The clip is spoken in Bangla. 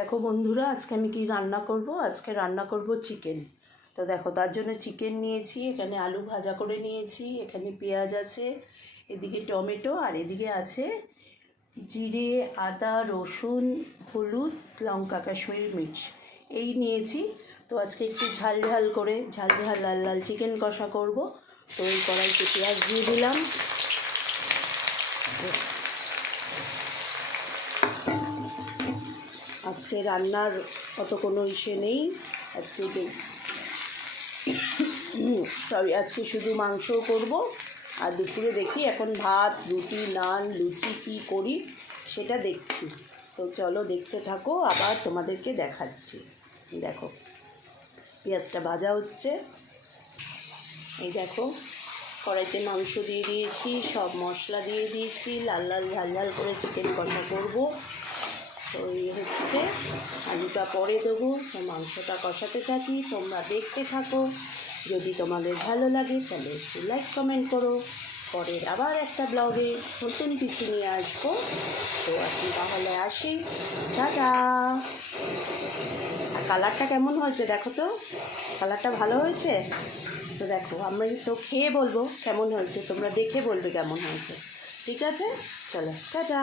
দেখো বন্ধুরা, আজকে আমি কি রান্না করব। আজকে রান্না করব চিকেন। তো দেখো, তার জন্য চিকেন নিয়েছি, এখানে আলু ভাজা করে নিয়েছি, এখানে পেঁয়াজ আছে, এদিকে টমেটো, আর এদিকে আছে জিরে, আদা, রসুন, হলুদ, লঙ্কা, কাশ্মীরি মির্চ এই নিয়েছি। তো আজকে একটু ঝাল ঝাল করে ঝাল ঝাল লাল লাল চিকেন কষা করব। তো এই কড়াইতে পেঁয়াজ দিয়ে দিলাম। আজকে রান্নার অত কোনো ইসে নেই। আজকে আজকে শুধু মাংসও করব। আর দুপুরে দেখি এখন ভাত, রুটি, নান, লুচি কী করি সেটা দেখছি। তো চলো দেখতে থাকো, আবার তোমাদেরকে দেখাচ্ছি। দেখো, পেঁয়াজটা ভাজা হচ্ছে। এই দেখো, কড়াইতে মাংস দিয়ে দিয়েছি, সব মশলা দিয়ে দিয়েছি, লাল লাল ঝাল ঝাল করে চিকেন কষা করব। তো এই হচ্ছে, আলুটা পরে দেবো। তো মাংসটা কষাতে থাকি, তোমরা দেখতে থাকো। যদি তোমাদের ভালো লাগে তাহলে একটু লাইক কমেন্ট করো। পরের আবার একটা ব্লগে নতুন কিছু নিয়ে আসবো। তো এখন তাহলে আসি, টাটা। আর কালারটা কেমন হয়েছে দেখো তো, কালারটা ভালো হয়েছে তো। দেখো, আমরা তো খেয়ে বলবো কেমন হয়েছে, তোমরা দেখে বলবে কেমন হয়েছে। ঠিক আছে, চলো টাটা।